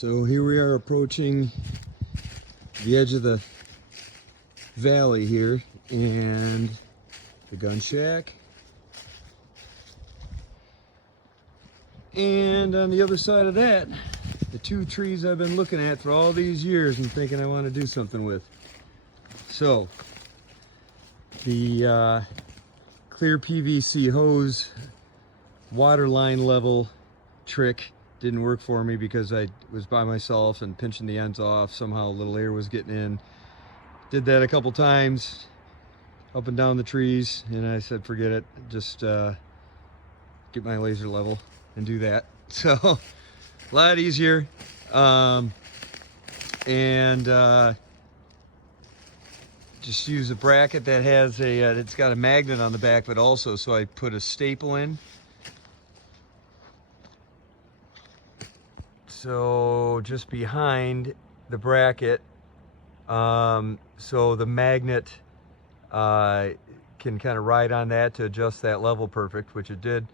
So here we are approaching the edge of the valley here and the gun shack. And on the other side of that, the two trees I've been looking at for all these years and thinking I want to do something with. So the clear PVC hose water line level trick didn't work for me because I was by myself and pinching the ends off. Somehow a little air was getting in. Did that a couple times up and down the trees, and I said forget it, just get my laser level and do that. So a lot easier. Just use a bracket that has a it's got a magnet on the back, but also so I put a staple in. So just behind the bracket, so the magnet can kind of ride on that to adjust that level perfect, which it did,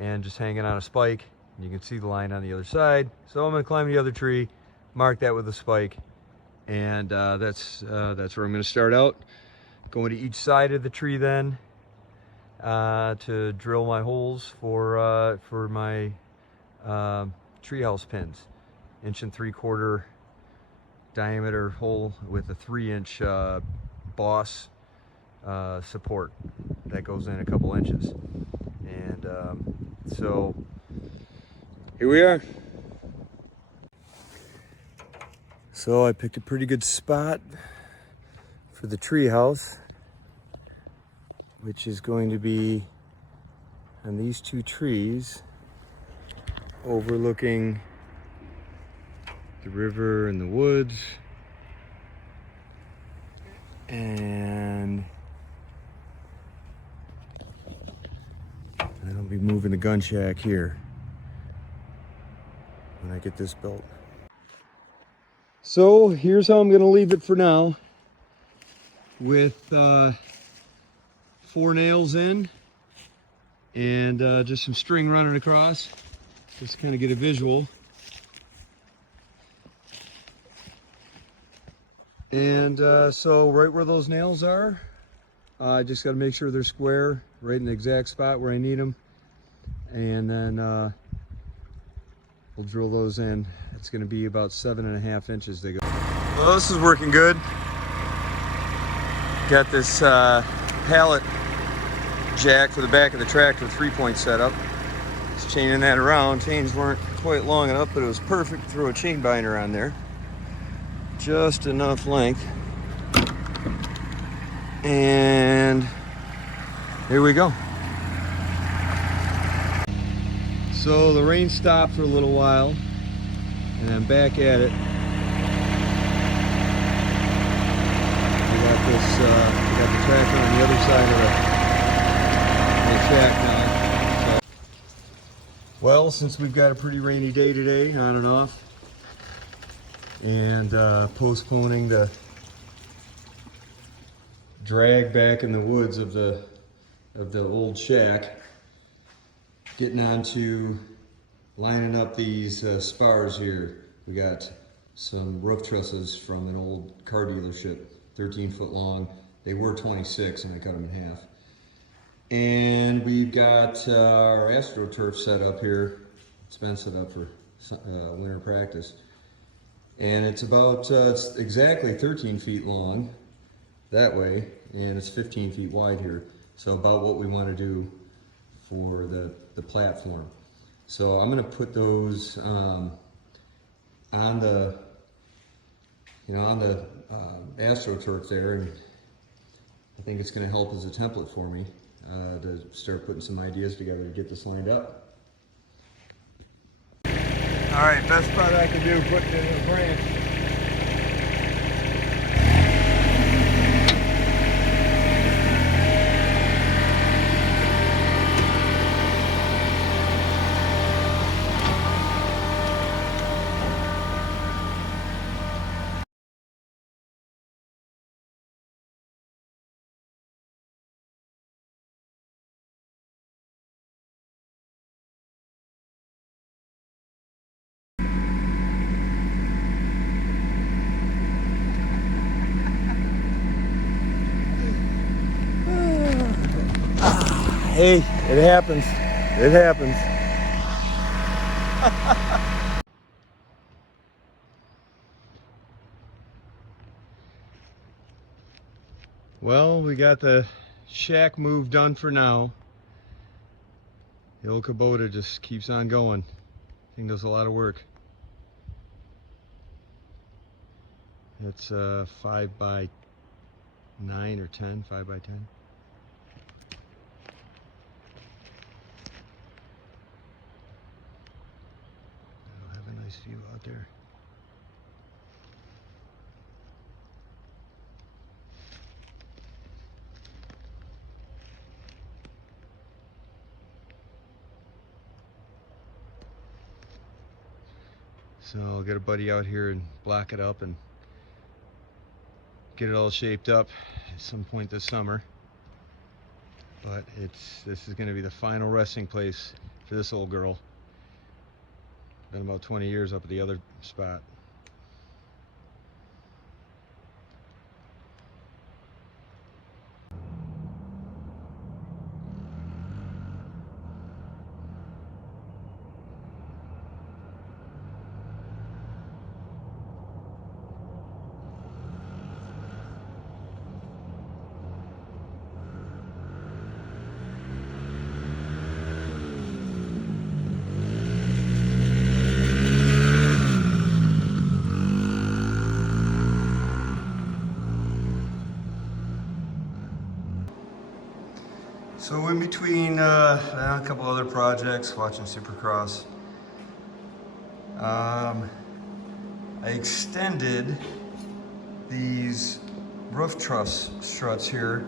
and just hanging on a spike. You can see the line on the other side. So I'm going to climb the other tree, mark that with a spike, and that's where I'm going to start out. Going to each side of the tree then to drill my holes for my treehouse pins. 1 3/4 diameter hole with a 3-inch boss support that goes in a couple inches. And so here we are. So I picked a pretty good spot for the treehouse, which is going to be on these two trees overlooking the river and the woods, and I'll be moving the gun shack here when I get this built. So here's how I'm going to leave it for now, with 4 nails in and just some string running across, just to kind of get a visual. And so right where those nails are, I just got to make sure they're square, right in the exact spot where I need them, and then we'll drill those in. It's going to be about 7.5 inches they go. Well, this is working good. Got this pallet jack for the back of the tractor, 3-point setup. Just chaining that around. Chains weren't quite long enough, but it was perfect to throw a chain binder on there. Just enough length. And here we go. So the rain stopped for a little while, and I'm back at it. We got the tractor on the other side of the shack now. So, well, since we've got a pretty rainy day today, on and off, and postponing the drag back in the woods of the old shack, getting on to lining up these spars here. We got some roof trusses from an old car dealership, 13 foot long. They were 26 and I cut them in half. And we've got our AstroTurf set up here. It's been set up for winter practice. And it's about, it's exactly 13 feet long that way, and it's 15 feet wide here. So about what we want to do for the platform. So I'm going to put those on the AstroTurf there, and I think it's going to help as a template for me to start putting some ideas together to get this lined up. All right, best spot I can do, putting it in a branch. Hey, it happens. It happens. Well, we got the shack move done for now. The old Kubota just keeps on going. Thing does a lot of work. It's 5 by 9 or 10, 5 by 10. I'll have a nice view out there. So I'll get a buddy out here and block it up and get it all shaped up at some point this summer. But this is going to be the final resting place for this old girl. Been about 20 years up at the other spot. So in between a couple other projects, watching Supercross, I extended these roof truss struts here.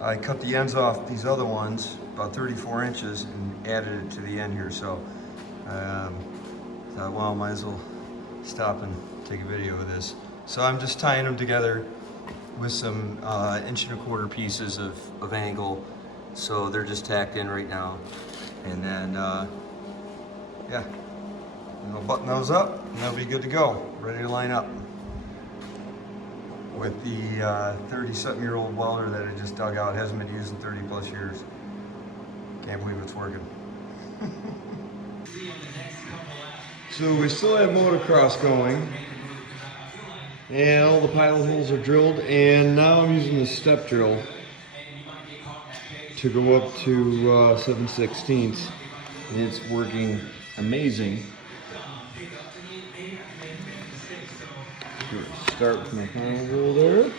I cut the ends off these other ones, about 34 inches, and added it to the end here. So thought, well, might as well stop and take a video of this. So I'm just tying them together with some 1¼ inch pieces of angle. So they're just tacked in right now. And then, yeah, I'll button those up and they'll be good to go, ready to line up with the 30-something-year-old welder that I just dug out. It hasn't been used in 30+ years. Can't believe it's working. So we still have motocross going, and all the pilot holes are drilled, and now I'm using the step drill to go up to 7/16, and it's working amazing. Start with my final roll there.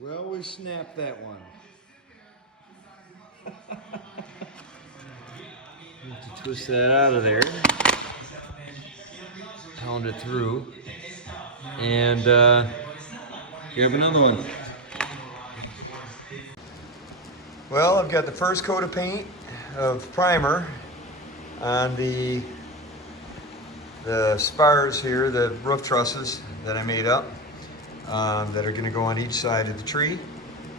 Well, we snapped that one. Have to twist that out of there, pound it through, and grab another one. Well, I've got the first coat of paint of primer on the spars here, the roof trusses that I made up, that are going to go on each side of the tree.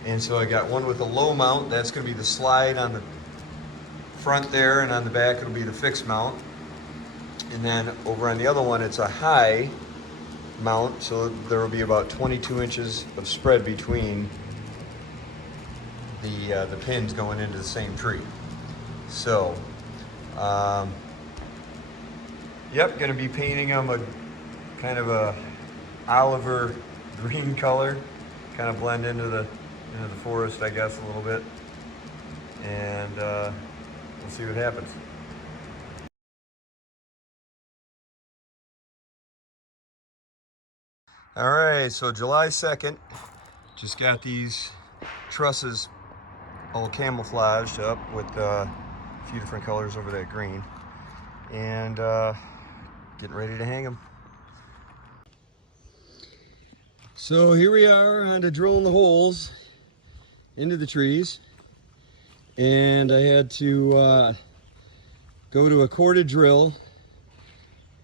And so I got one with a low mount. That's going to be the slide on the front there, and on the back it'll be the fixed mount. And then over on the other one, it's a high mount, so there will be about 22 inches of spread between the pins going into the same tree. So, yep, going to be painting them a kind of a olive green color, kind of blend into the forest, I guess, a little bit, and we'll see what happens. All right, so July 2nd, just got these trusses all camouflaged up with a few different colors over that green, and getting ready to hang them. So here we are on to drilling the holes into the trees, and I had to go to a corded drill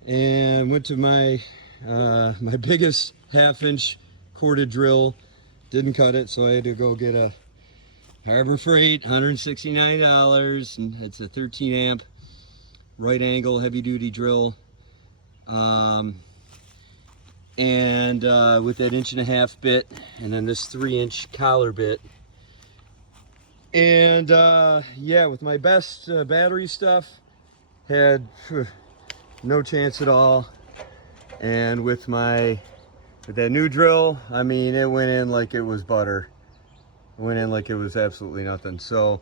and went to my my biggest 1/2 inch corded drill. Didn't cut it, so I had to go get a Harbor Freight, $169, and it's a 13 amp right angle heavy duty drill, and with that 1.5 bit, and then this 3-inch collar bit. And yeah, with my best battery stuff, had no chance at all. And with that new drill, I mean, it went in like it was butter. It went in like it was absolutely nothing. So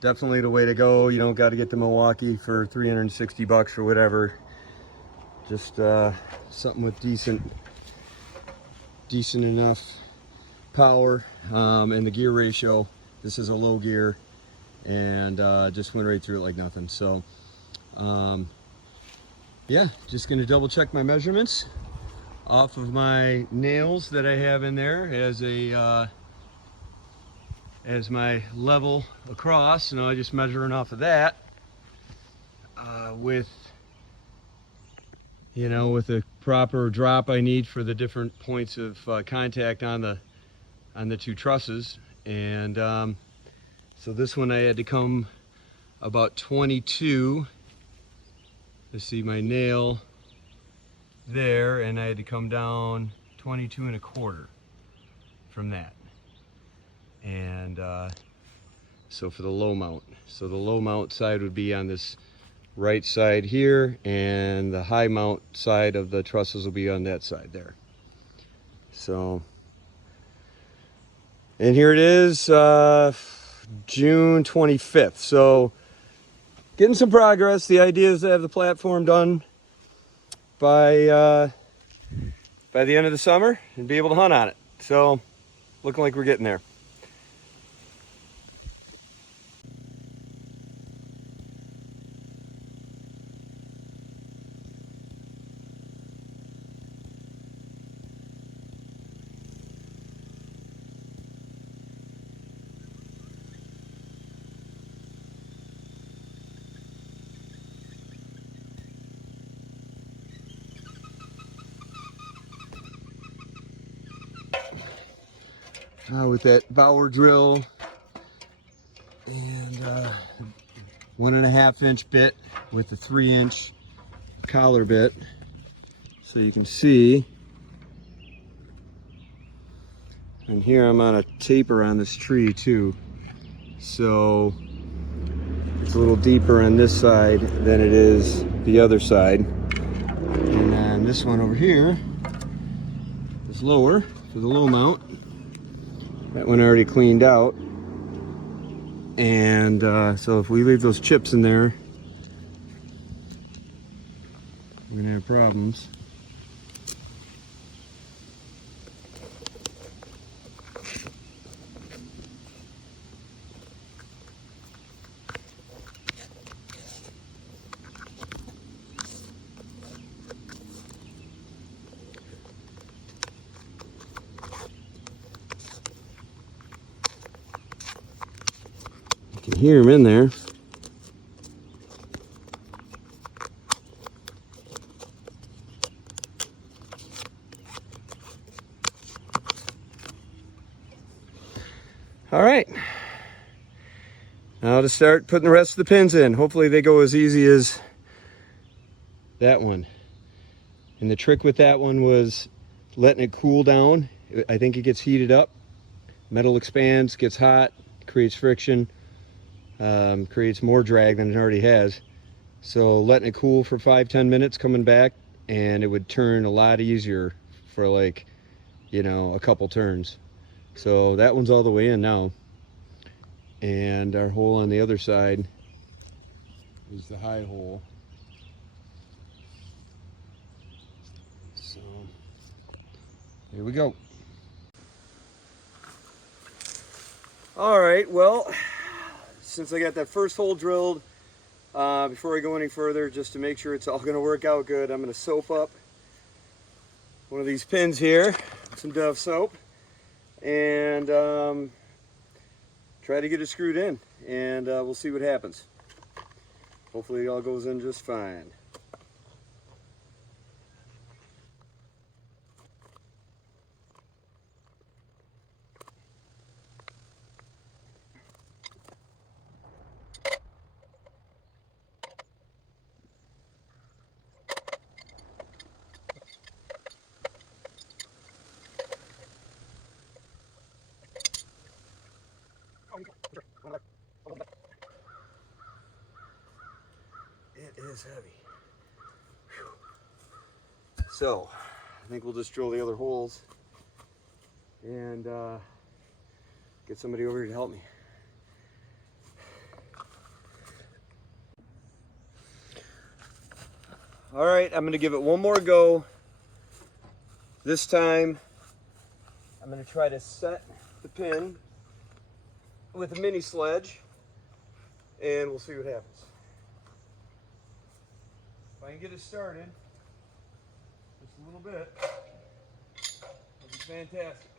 definitely the way to go. You don't got to get to Milwaukee for 360 bucks or whatever. Just something with decent enough power, and the gear ratio. This is a low gear, and just went right through it like nothing. So yeah, just gonna double check my measurements off of my nails that I have in there as my level across. And I just measuring off of that with the proper drop I need for the different points of contact on the two trusses. And so this one I had to come about 22. Let's see, my nail there, and I had to come down 22.25 from that. And so for the low mount, so the low mount side would be on this right side here, and the high mount side of the trusses will be on that side there. So, and here it is, June 25th. So getting some progress. The idea is to have the platform done by the end of the summer and be able to hunt on it. So looking like we're getting there. With that bower drill and 1.5 inch bit with the 3-inch collar bit, so you can see. And here I'm on a taper on this tree too, so it's a little deeper on this side than it is the other side. And then this one over here is lower for the low mount. That one already cleaned out. And so if we leave those chips in there, we're gonna have problems. You can hear them in there. All right, now to start putting the rest of the pins in. Hopefully they go as easy as that one. And the trick with that one was letting it cool down. I think it gets heated up. Metal expands, gets hot, creates friction, creates more drag than it already has. So letting it cool for 5-10 minutes, coming back, and it would turn a lot easier for like, a couple turns. So that one's all the way in now. And our hole on the other side is the high hole. So here we go. All right, well, since I got that first hole drilled, before I go any further, just to make sure it's all going to work out good, I'm going to soap up one of these pins here with some Dove soap, and try to get it screwed in, and we'll see what happens. Hopefully it all goes in just fine. is heavy. Whew. So, I think we'll just drill the other holes and get somebody over here to help me. All right, I'm gonna give it one more go. This time, I'm gonna try to set the pin with a mini sledge, and we'll see what happens. If I can get it started, just a little bit, it'll be fantastic.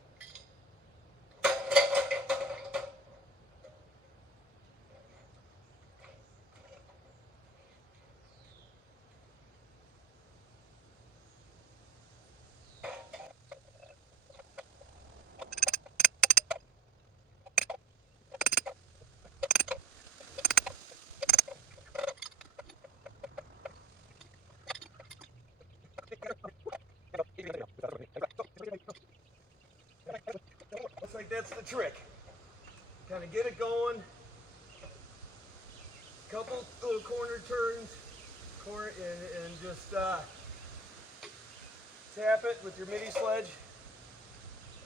Looks like that's the trick. Kind of get it going. Couple little corner turns, and just tap it with your mini sledge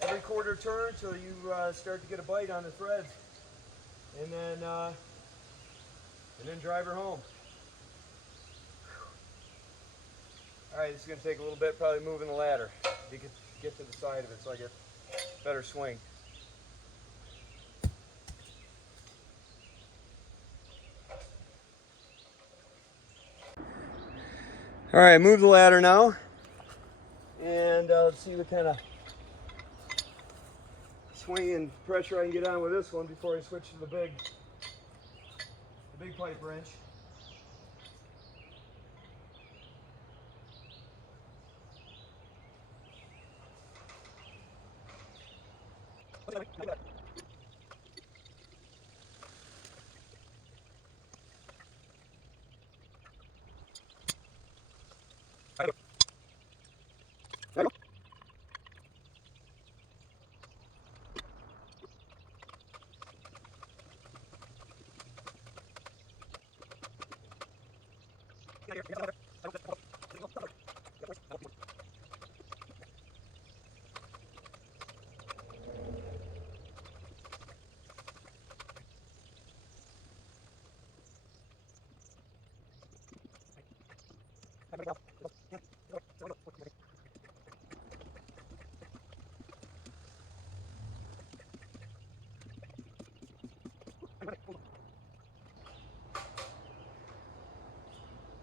every quarter turn till you start to get a bite on the threads, and then drive her home. All right, it's going to take a little bit, probably moving the ladder to get to the side of it so I get better swing. All right, move the ladder now, and let's see what kind of swing and pressure I can get on with this one before I switch to the big pipe wrench.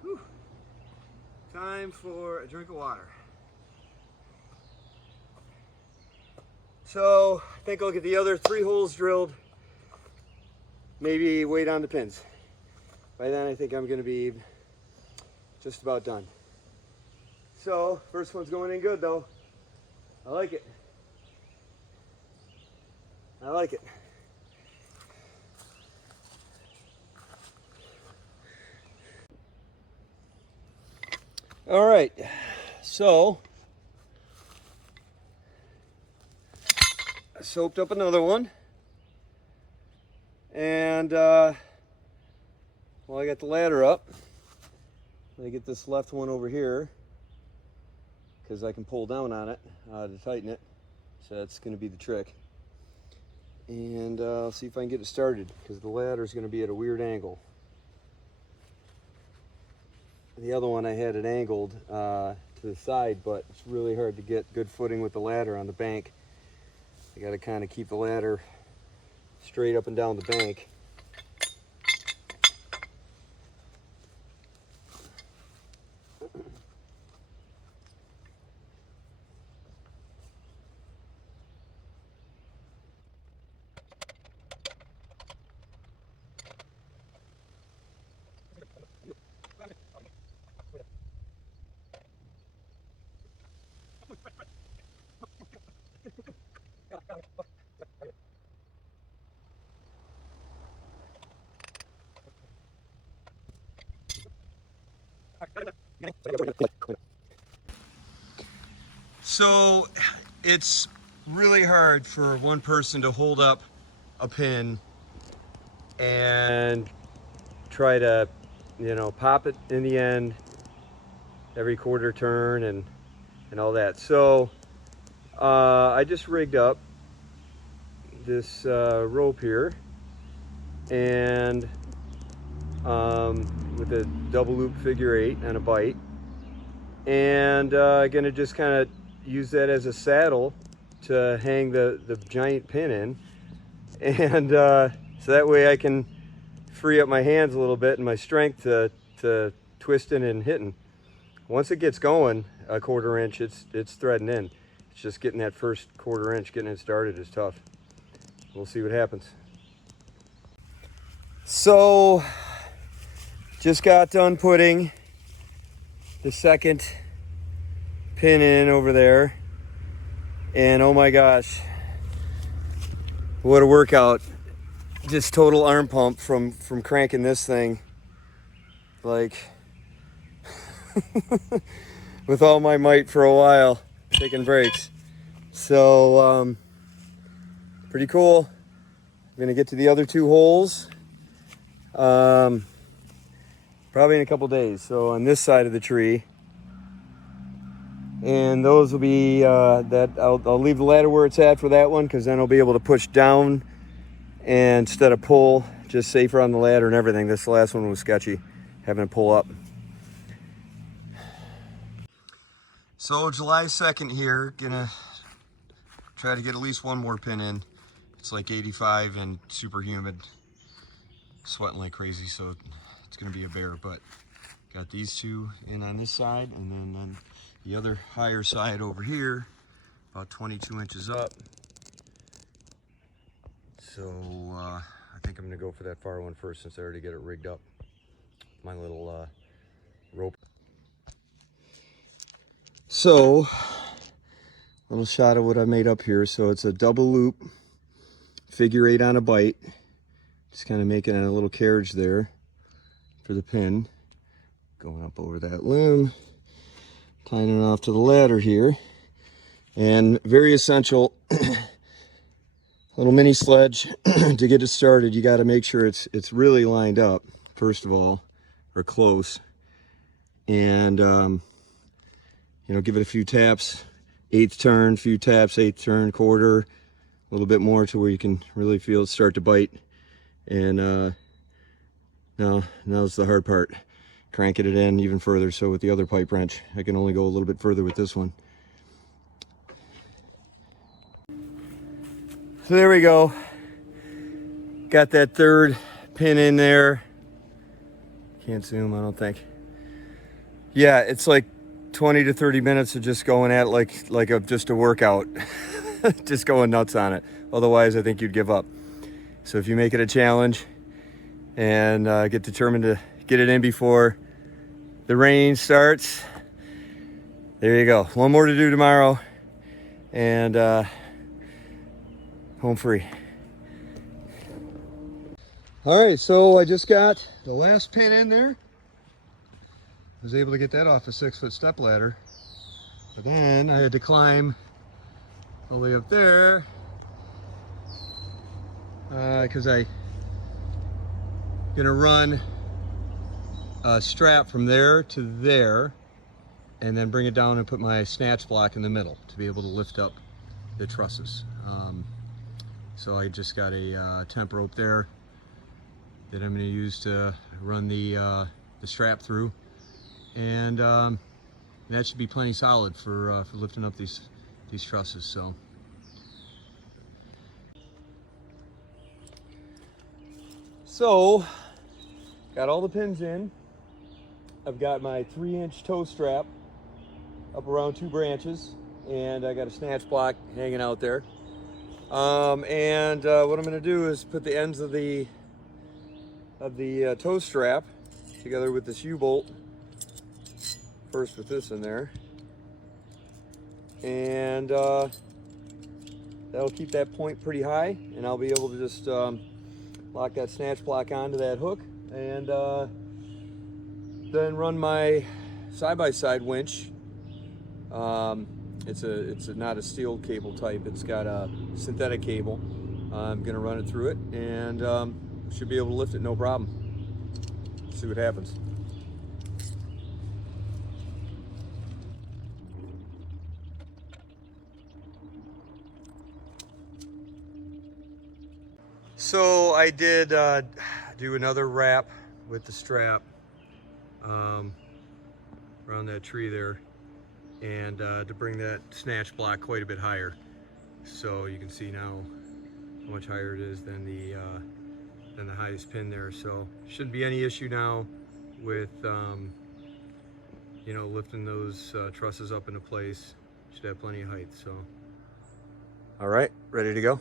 Whew. Time for a drink of water. So I think I'll get the other 3 holes drilled, maybe wait on the pins. By then I think I'm going to be just about done. So first one's going in good though. I like it. I like it. All right, so I soaped up another one, and well, I got the ladder up. I get this left one over here because I can pull down on it to tighten it, so that's going to be the trick. And I'll see if I can get it started because the ladder is going to be at a weird angle. The other one I had it angled to the side, but it's really hard to get good footing with the ladder on the bank. I got to kind of keep the ladder straight up and down the bank. So it's really hard for one person to hold up a pin and try to you know, pop it in the end every quarter turn and all that. So I just rigged up this rope here, and with a double loop figure 8 and a bite, and gonna just kind of use that as a saddle to hang the giant pin in, and so that way I can free up my hands a little bit and my strength to twisting and hitting. Once it gets going, a quarter inch, it's threading in. It's just getting that first quarter inch, getting it started is tough. We'll see what happens. So, just got done putting the second pin in over there, and oh my gosh, what a workout. Just total arm pump from cranking this thing like with all my might for a while, taking breaks. So pretty cool. I'm gonna get to the other 2 holes probably in a couple days, so on this side of the tree, and those will be that I'll leave the ladder where it's at for that one, because then I'll be able to push down and instead of pull, just safer on the ladder and everything. This last one was sketchy, having to pull up. So July 2nd here, gonna try to get at least one more pin in. It's like 85 and super humid, sweating like crazy, so it's gonna be a bear. But got these 2 in on this side, and then on the other higher side over here, about 22 inches up. So I think I'm gonna go for that far one first, since I already get it rigged up. My little rope. So, little shot of what I made up here. So it's a double loop figure 8 on a bite. Just kind of making a little carriage there for the pin. Going up over that limb, tying it off to the ladder here. And very essential, little mini sledge to get it started. You got to make sure it's really lined up, first of all, or close. And you know, give it a few taps, 8th turn, few taps, 8th turn, quarter, a little bit more to where you can really feel it start to bite. And now's the hard part, cranking it in even further. So with the other pipe wrench, I can only go a little bit further with this one. So there we go. Got that 3rd pin in there. Can't zoom, I don't think. Yeah, it's like 20 to 30 minutes of just going at it like just a workout. Just going nuts on it. Otherwise, I think you'd give up. So if you make it a challenge and get determined to get it in before the rain starts, there you go. One more to do tomorrow, and home free. All right, so I just got the last pin in there. Was able to get that off a 6-foot step ladder, but then I had to climb all the way up there because I'm gonna run a strap from there to there, and then bring it down and put my snatch block in the middle to be able to lift up the trusses. So I just got a temp rope there that I'm going to use to run the strap through, and that should be plenty solid for lifting up these trusses. So got all the pins in. I've got my 3-inch toe strap up around 2 branches, and I got a snatch block hanging out there. And what I'm going to do is put the ends of the toe strap together with this U-bolt, first with this in there, and that'll keep that point pretty high, and I'll be able to just lock that snatch block onto that hook, and then run my side-by-side winch. It's not a steel cable type, it's got a synthetic cable. I'm gonna run it through it, and should be able to lift it no problem. see what happens. So I did do another wrap with the strap around that tree there, and to bring that snatch block quite a bit higher. So you can see now how much higher it is than the highest pin there. So shouldn't be any issue now with you know, lifting those trusses up into place. Should have plenty of height. So all right, ready to go.